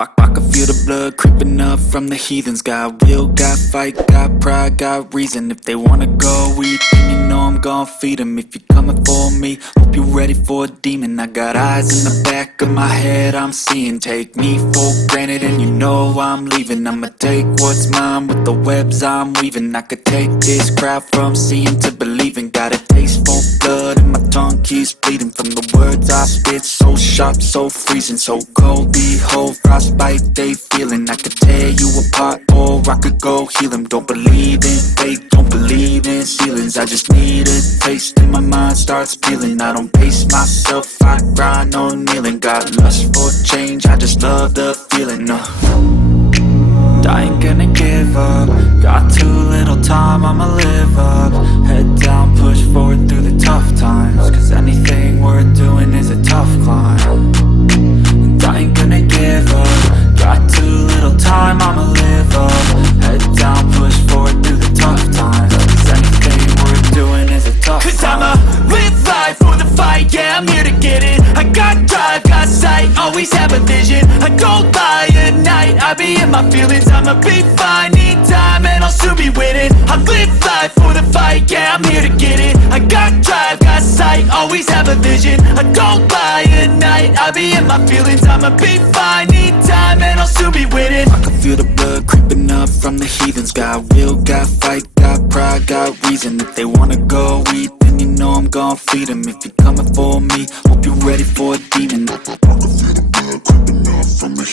I can feel the blood creeping up from the heathens. Got will, got fight, got pride, got reason. If they wanna go eat, then you know I'm gon' feed them. If you're coming for me, hope you're ready for a demon. I got eyes in the back of my head, I'm seeing. Take me for granted and you know I'm leaving. I'ma take what's mine with the webs I'm weaving. I could take this crowd from seeing to believing. Got a taste for blood and my tongue keeps bleeding. From the words I spit, so sharp, so freezing, so cold. Behold, frostbite they feeling. I could tear you apart or I could go heal them. Don't believe in fate, don't believe in ceilings. I just need a taste and my mind starts peeling. I don't pace myself, I grind on kneeling. Got lust for change, I just love the feeling. I ain't gonna give up. Got too little time, I'ma live up. Head down, push forward through the tough times. Cause anything worth doing is a tough climb. And I ain't gonna give up. Got too little time, I'ma live up. Head down, push forward through the tough times. Cause anything worth doing is a tough climb. Cause I'ma live life for the fight, yeah, I'm here to get it. I got drive, got sight, always have a vision. I don't lie at night, I be in my feelings. I'ma be fine, need time and I'll soon be winning. I live life for the fight, yeah, I'm here to get it. I got drive, got sight, always have a vision. I don't lie at night, I be in my feelings. I'ma be fine, need time and I'll soon be winning. I can feel the blood creeping up from the heathens. Got will, got fight, got pride, got reason. If they wanna go eat, then you know I'm gon' feed them. If you're coming for me, hope you're ready for a demon. I can feel the blood creeping up from the